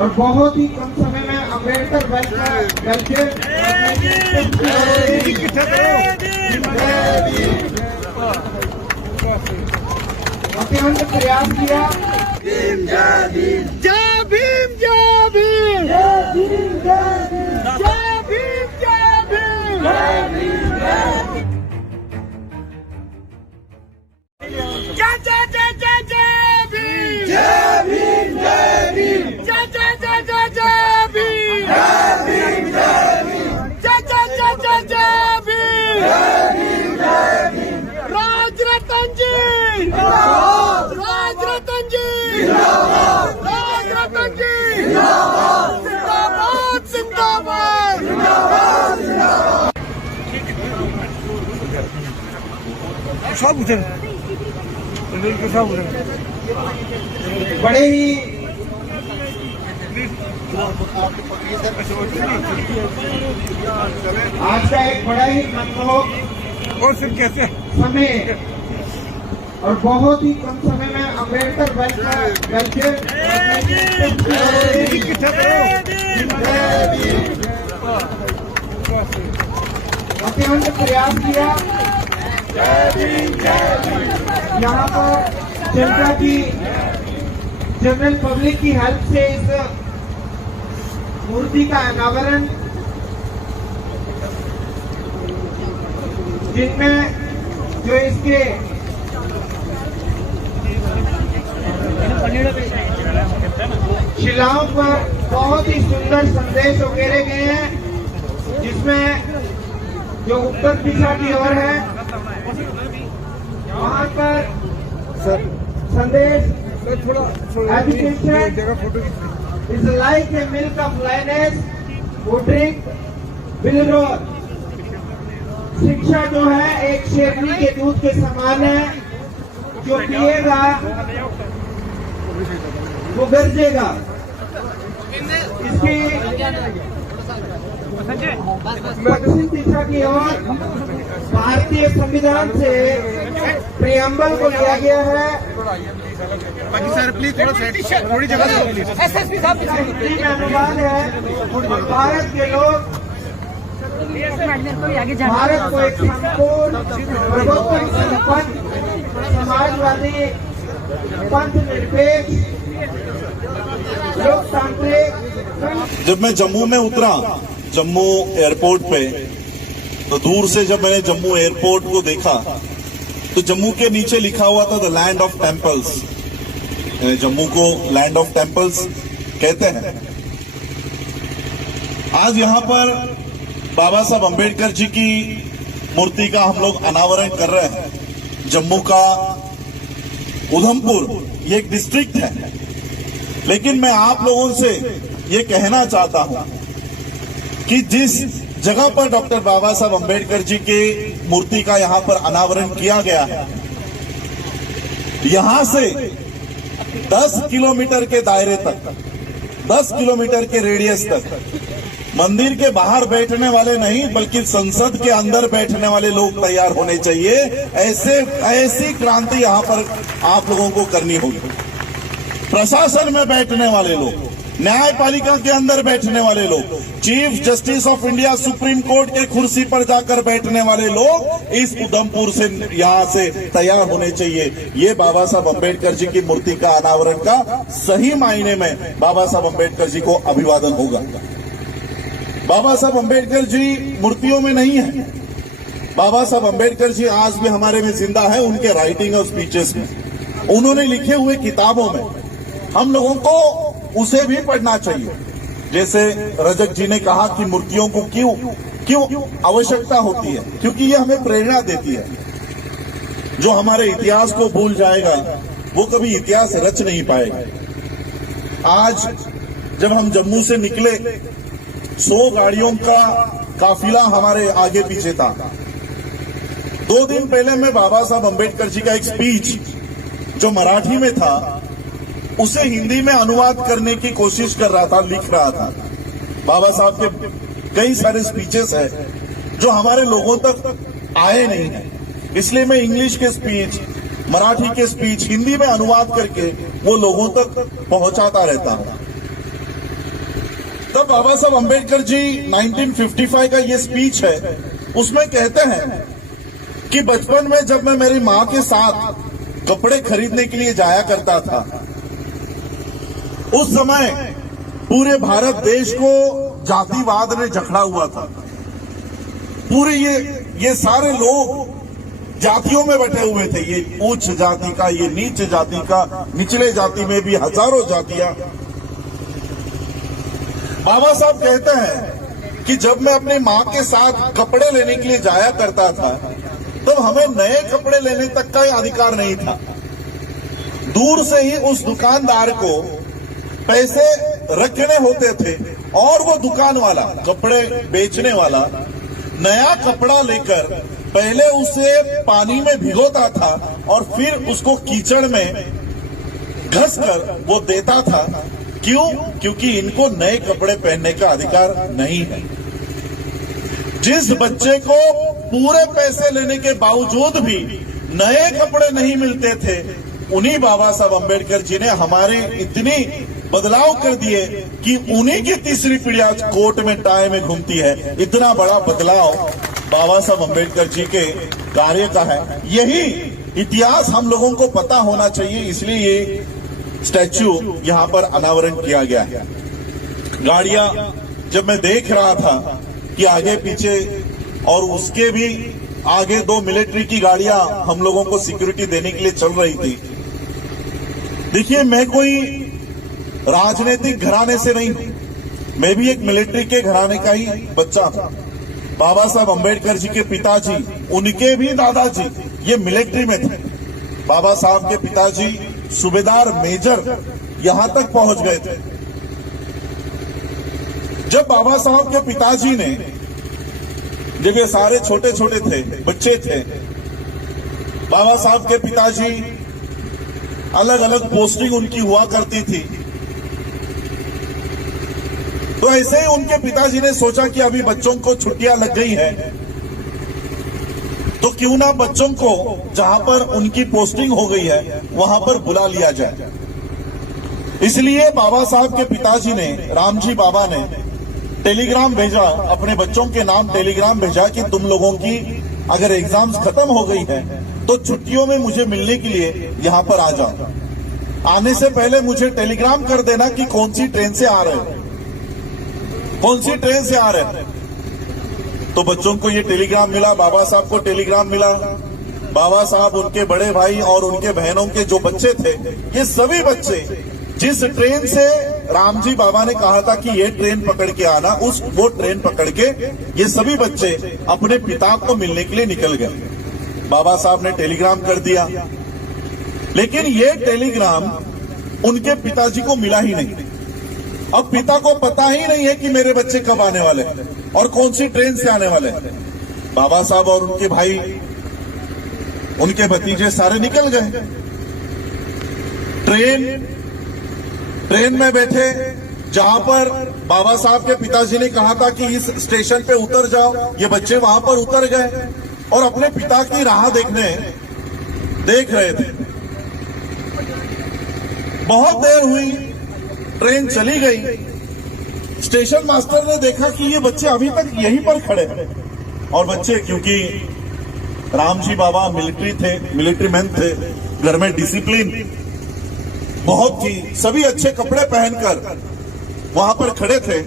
और बहुत ही कम समय में अम्बेडकर वेलफेयर अत्यंत प्रयास किया। जय भीम जय भीम जय भीम जय भीम जय भीम जय भीम जय जय जय जय जय भीम जय भीम जय भीम जय जय जय जय जय भीम जय भीम जय भीम जय जय जय जय जय भीम जय भीम जय भीम राज रतन जी राज रतन जी राज रतन जी जिंदाबाद जिंदाबाद जिंदाबाद। सब उधर सब उधर बड़े ही आज का एक बड़ा ही मनमोहक और फिर कैसे समय और बहुत ही कम समय में अम्बेडकर वेलफेयर अत्यंत प्रयास किया। यहाँ पर जनता की जनरल पब्लिक की हेल्प से इस मूर्ति का अनावरण, जिनमें जो इसके शिलाओं पर बहुत ही सुंदर संदेश उकेरे गए हैं, जिसमें जो उत्तर दिशा की ओर है वहां पर संदेश education is like a milk of lioness who drink बिलरोर। शिक्षा जो है एक शेरनी के दूध के समान है, जो पिएगा वो गरजेगा। इसकी पश्चिम दिशा की ओर भारतीय संविधान से प्रियम्बल को लिया गया है। सर प्लीज थोड़ी जगह एसएसपी साहब में अनुवाद है भारत के लोग भारत को एक संपूर्ण प्रभुत्व संपन्न समाजवादी पंथ निरपेक्ष लोकतांत्रिक। जब मैं जम्मू में उतरा, जम्मू एयरपोर्ट पे, तो दूर से जब मैंने जम्मू एयरपोर्ट को देखा तो जम्मू के नीचे लिखा हुआ था the land of temples. Jammu को लैंड ऑफ टेम्पल्स कहते हैं। आज यहाँ पर बाबा साहब अम्बेडकर जी की मूर्ति का हम लोग अनावरण कर रहे हैं। जम्मू का उधमपुर ये एक डिस्ट्रिक्ट है, लेकिन मैं आप लोगों से ये कहना चाहता हूं कि जिस जगह पर डॉक्टर बाबा साहब अम्बेडकर जी की मूर्ति का यहां पर अनावरण किया गया है, यहां से 10 किलोमीटर के दायरे तक, 10 किलोमीटर के रेडियस तक मंदिर के बाहर बैठने वाले नहीं बल्कि संसद के अंदर बैठने वाले लोग तैयार होने चाहिए। ऐसी क्रांति यहां पर आप लोगों को करनी होगी। प्रशासन में बैठने वाले लोग, न्यायपालिका के अंदर बैठने वाले लोग, chief justice of India supreme court के कुर्सी पर जाकर बैठने वाले लोग इस उधमपुर से यहां से तैयार होने चाहिए। ये बाबा साहब अम्बेडकर जी की मूर्ति का अनावरण का सही मायने में बाबा साहब अम्बेडकर जी को अभिवादन होगा। बाबा साहब अम्बेडकर जी मूर्तियों में नहीं है। बाबा साहब अम्बेडकर जी आज भी हमारे में जिंदा है, उनके राइटिंग और स्पीचेस में, उन्होंने लिखे हुए किताबों में। हम लोगों को उसे भी पढ़ना चाहिए। जैसे रजक जी ने कहा कि मूर्तियों को क्यों आवश्यकता होती है, क्योंकि ये हमें प्रेरणा देती है। जो हमारे इतिहास को भूल जाएगा वो कभी इतिहास रच नहीं पाएगा। आज जब हम जम्मू से निकले, 100 गाड़ियों का काफिला हमारे आगे पीछे था। 2 दिन पहले मैं बाबा साहब अम्बेडकर जी का एक स्पीच जो मराठी में था उसे हिंदी में अनुवाद करने की कोशिश कर रहा था, लिख रहा था। बाबा साहब के कई सारे स्पीचेस हैं जो हमारे लोगों तक आए नहीं है, इसलिए मैं इंग्लिश के स्पीच, मराठी के स्पीच हिंदी में अनुवाद करके वो लोगों तक पहुंचाता रहता हूं। तब बाबा साहब अंबेडकर जी 1955 का ये स्पीच है, उसमें कहते हैं कि बचपन में जब मैं मेरी मां के साथ कपड़े खरीदने के लिए जाया करता था, उस समय पूरे भारत देश को जातिवाद ने जकड़ा हुआ था। पूरे ये सारे लोग जातियों में बैठे हुए थे, ये उच्च जाति का, ये नीच जाति का, निचले जाति में भी हजारों जातियां। बाबा साहब कहते हैं कि जब मैं अपनी मां के साथ कपड़े लेने के लिए जाया करता था, तो हमें नए कपड़े लेने तक का अधिकार नहीं था। दूर से ही उस दुकानदार को पैसे रखने होते थे और वो दुकान वाला, कपड़े बेचने वाला, नया कपड़ा लेकर पहले उसे पानी में भिगोता था और फिर उसको कीचड़ में घसकर वो देता था। क्यों? क्योंकि इनको नए कपड़े पहनने का अधिकार नहीं है। जिस बच्चे को पूरे पैसे लेने के बावजूद भी नए कपड़े नहीं मिलते थे, उन्हीं बाबा साहब अंबेडकर जी ने हमारे इतनी बदलाव कर दिए कि उन्हीं की तीसरी पीढ़ी आज कोट में टाई में घूमती है। इतना बड़ा बदलाव बाबा साहब अंबेडकर जी के कार्य का है। यही इतिहास हम लोगों को पता होना चाहिए, इसलिए ये स्टैच्यू यहाँ पर अनावरण किया गया है। गाड़ियां जब मैं देख रहा था कि आगे पीछे और उसके भी आगे 2 मिलिट्री की गाड़ियां हम लोगों को सिक्योरिटी देने के लिए चल रही थी। देखिए, मैं कोई राजनीतिक घराने से नहीं हूं, मैं भी एक मिलिट्री के घराने का ही बच्चा हूं। बाबा साहब अंबेडकर जी के पिताजी, उनके भी दादाजी ये मिलिट्री में थे। बाबा साहब के पिताजी सूबेदार मेजर यहां तक पहुंच गए थे। जब बाबा साहब के पिताजी ने, जब ये सारे छोटे छोटे थे, बच्चे थे, बाबा साहब के पिताजी अलग अलग पोस्टिंग उनकी हुआ करती थी, तो ऐसे ही उनके पिताजी ने सोचा कि अभी बच्चों को छुट्टियां लग गई है, तो क्यों ना बच्चों को जहां पर उनकी पोस्टिंग हो गई है वहां पर बुला लिया जाए। इसलिए बाबा साहब के पिताजी ने, रामजी बाबा ने टेलीग्राम भेजा, अपने बच्चों के नाम टेलीग्राम भेजा कि तुम लोगों की अगर एग्जाम्स खत्म हो गई है तो छुट्टियों में मुझे मिलने के लिए यहां पर आ जाओ। आने से पहले मुझे टेलीग्राम कर देना कि कौन सी ट्रेन से आ रहे हो, कौन सी ट्रेन से आ रहे हैं। तो बच्चों को ये टेलीग्राम मिला, बाबा साहब को टेलीग्राम मिला। बाबा साहब, उनके बड़े भाई और उनके बहनों के जो बच्चे थे, ये सभी बच्चे जिस ट्रेन से रामजी बाबा ने कहा था कि ये ट्रेन पकड़ के आना, वो ट्रेन पकड़ के ये सभी बच्चे अपने पिता को मिलने के लिए निकल गए। बाबा साहब ने टेलीग्राम कर दिया, लेकिन ये टेलीग्राम उनके पिताजी को मिला ही नहीं। अब पिता को पता ही नहीं है कि मेरे बच्चे कब आने वाले हैं और कौन सी ट्रेन से आने वाले हैं। बाबा साहब और उनके भाई, उनके भतीजे सारे निकल गए। ट्रेन में बैठे, जहां पर बाबा साहब के पिताजी ने कहा था कि इस स्टेशन पे उतर जाओ, ये बच्चे वहां पर उतर गए और अपने पिता की राह देख रहे थे। बहुत देर हुई, ट्रेन चली गई। स्टेशन मास्टर ने देखा कि ये बच्चे अभी तक यहीं पर खड़े हैं और बच्चे, क्योंकि रामजी बाबा मिलिट्री थे, मिलिट्री मैन थे, घर में डिसिप्लिन बहुत थी, सभी अच्छे कपड़े पहनकर वहां पर खड़े थे।